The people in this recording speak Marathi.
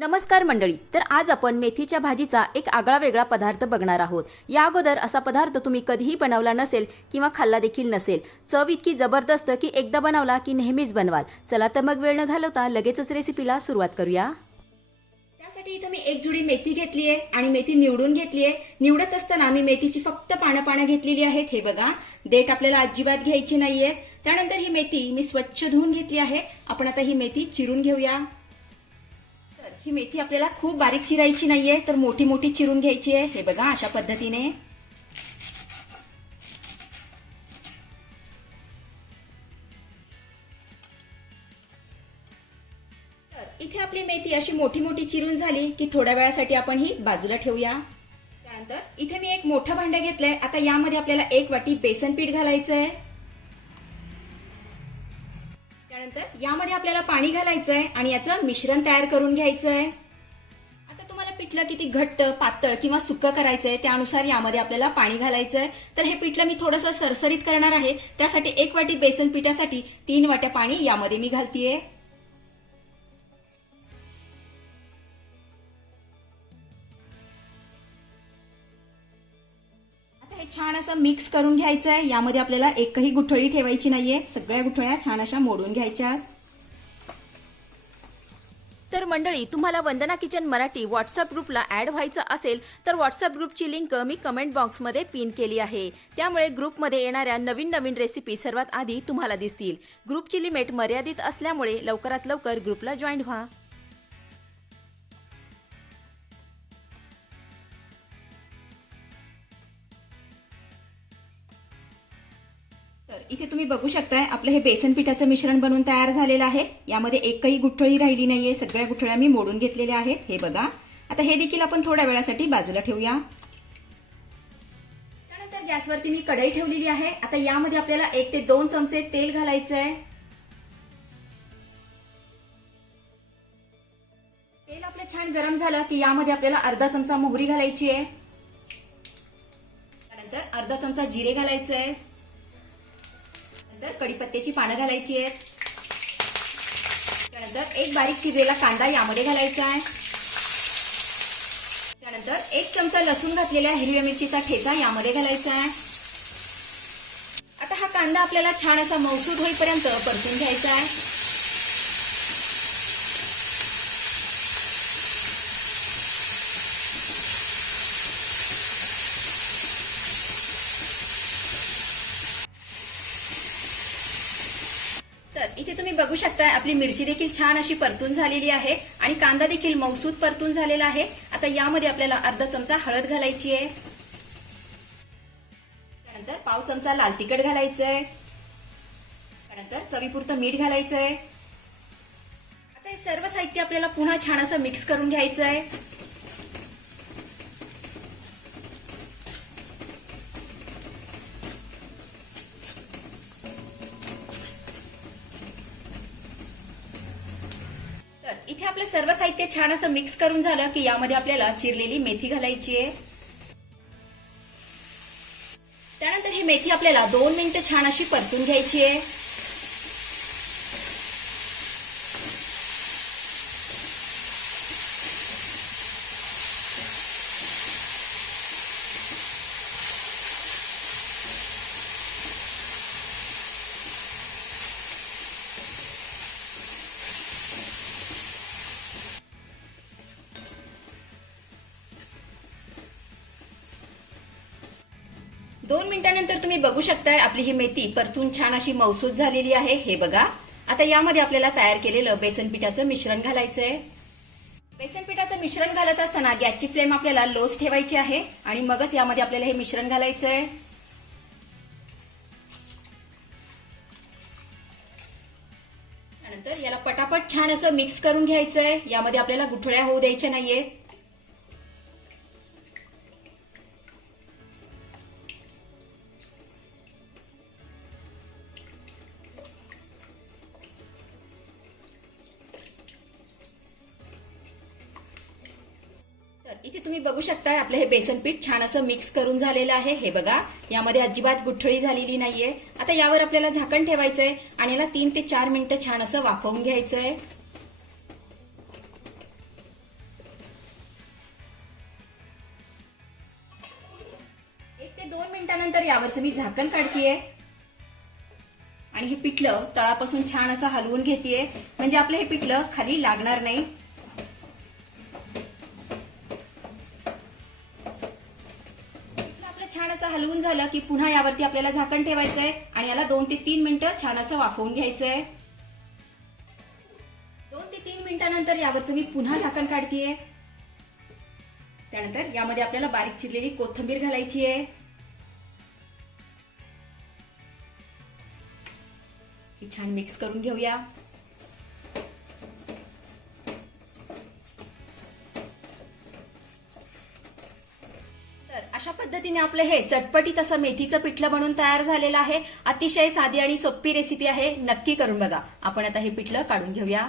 नमस्कार मंडळी तर आज आपण मेथीच्या भाजीचा एक आगळा वेगळा पदार्थ बघणार आहोत. या अगोदर असा पदार्थ तुम्ही कधीही बनवला नसेल किंवा खाल्ला देखील नसेल चव इतकी जबरदस्त की एकदा बनवला की नेहमीच बनवाल. चला तर मग वेळ न घालवता लगेचच रेसिपीला सुरुवात करूया. त्यासाठी इथं मी एक जुडी मेथी घेतली आहे आणि मेथी निवडून घेतली आहे. निवडत असताना मी मेथीची फक्त पानं पानं घेतलेली आहेत. हे बघा देठ आपल्याला अजिबात घ्यायची नाहीये. त्यानंतर ही मेथी मी स्वच्छ धुवून घेतली आहे. आपण आता ही मेथी चिरून घेऊया. ही मेथी आपल्याला खूप बारीक चिरायची नाहीये तर मोठी मोठी चिरून घ्यायची आहे. हे बघा अशा पद्धतीने. तर इथे आपली मेथी अशी मोठी मोठी चिरून झाली की थोड्या वेळासाठी आपण ही बाजूला ठेवूया. त्यानंतर इथे मी एक मोठं भांडं घेतलंय. आता यामध्ये आपल्याला एक वाटी बेसन पीठ घालायचं आहे त्यानंतर यामध्ये आपल्याला पाणी घालायचं आहे आणि याचं मिश्रण तयार करून घ्यायचं आहे आता तुम्हाला पिठलं किती घट्ट पातळ किंवा सुक्क आहे त्यानुसार यामध्ये आपल्याला पाणी घालायचं आहे तर हे पिठलं मी थोडंसं सरसरीत करणार आहे. त्यासाठी एक वाटी बेसन पिठासाठी तीन वाट्या पाणी यामध्ये मी घालतीये. छान असं मिक्स करून घ्यायचं आहे यामध्ये आपल्याला एकही गुठळी ठेवायची नाहीये. सगळ्या गुठळ्या छान अशा मोडून घ्यायच्या तर मंडळी तुम्हाला वंदना किचन मराठी व्हॉट्सअप ग्रुपला ॲड व्हायचं असेल तर व्हॉट्सअप ग्रुपची लिंक मी कमेंट बॉक्समध्ये पिन केली आहे. त्यामुळे ग्रुपमध्ये येणाऱ्या नवीन नवीन रेसिपी सर्वात आधी तुम्हाला दिसतील. ग्रुपची लिमिट मर्यादित असल्यामुळे लवकरात लवकर ग्रुपला जॉईन व्हा. तर इथे तुम्ही बघू शकताय आपलं हे बेसन पिठाचं मिश्रण बनवून तयार झालेलं आहे. यामध्ये एकही गुठळी राहिली नाहीये सगळ्या गुठळ्या मी मोडून घेतलेल्या आहेत. हे बघा. आता हे देखील आपण थोड्या वेळासाठी बाजूला ठेवूया. त्यानंतर गॅसवरती मी कढई ठेवलेली आहे. आता यामध्ये आपल्याला एक ते दोन चमचे तेल घालायचं आहे तेल आपलं छान गरम झालं की यामध्ये आपल्याला अर्धा चमचा मोहरी घालायची आहे. त्यानंतर अर्धा चमचा जिरे घालायचं आहे नंतर कडीपत्त्याची पानं घालायची आहेत. त्यानंतर एक बारीक चिरलेला कांदा यामध्ये घालायचा आहे. त्यानंतर एक चमचा लसूण घातलेल्या हिरव्या मिरचीचा ठेचा यामध्ये घालायचा आहे. आता हा कांदा आपल्याला छान असा मौसूद होईपर्यंत परतून घ्यायचा आहे. इथे तुम्ही बघू शकता आपली मिरची देखील छान अशी परतून झालेली आहे आणि कांदा देखील मौसूद परतून झालेला आहे. आता यामध्ये आपल्याला अर्धा चमचा हळद घालायची आहे. त्यानंतर पाव चमचा लाल तिखट घालायचं आहे त्यानंतर चवीपुरतं मीठ घालायचं आहे आता हे सर्व साहित्य आपल्याला पुन्हा छान असं मिक्स करून घ्यायचं आहे इथे आपलं सर्व साहित्य छान असं मिक्स करून झालं की यामध्ये आपल्याला चिरलेली मेथी घालायची आहे. त्यानंतर ही मेथी आपल्याला दोन मिनिटं छान अशी परतून घ्यायची आहे. दोन मिनिटानंतर तुम्ही बघू शकताय आपली ही मेथी परतून छान अशी मौसूद झालेली आहे. हे बघा. आता यामध्ये आपल्याला तयार केलेलं बेसन पिठाचं मिश्रण घालायचंय. बेसन पिठाचं मिश्रण घालत असताना गॅसची फ्लेम आपल्याला लोच ठेवायची आहे आणि मगच यामध्ये आपल्याला हे मिश्रण घालायचंय. त्यानंतर याला पटापट छान असं मिक्स करून घ्यायचंय. यामध्ये आपल्याला गुठळ्या होऊ द्यायच्या नाहीये इथे तुम्ही बघू शकताय आपलं हे बेसन पीठ छान असं मिक्स करून झालेलं आहे. हे बघा यामध्ये अजिबात गुठळी झालेली नाहीये. आता यावर आपल्याला झाकण ठेवायचंय आणि याला तीन ते चार मिनिटं छान असं वाफवून घ्यायचंय. एक ते दोन मिनिटानंतर यावरचं मी झाकण काढतेय. आणि हे पिठलं तळापासून छान असं हलवून घेतेय. म्हणजे आपलं हे पिठलं खाली लागणार नाही. छान असं हलवून झालं की पुन्हा यावरती आपल्याला झाकण ठेवायचंय आणि याला दोन ते तीन मिनिटं छान असं वाफवून घ्यायचंय. दोन ते तीन मिनिटानंतर यावरचं मी पुन्हा झाकण काढतीये. त्यानंतर यामध्ये आपल्याला बारीक चिरलेली कोथिंबीर घालायची आहे ही छान मिक्स करून घेऊया. अशा पद्धतीने आपलं हे चटपटीत असं मेथीचं पिठलं बनून तयार झालेलं आहे. अतिशय साधी आणि सोपी रेसिपी आहे. नक्की करून बघा. आपण आता हे पिठलं काढून घेऊया.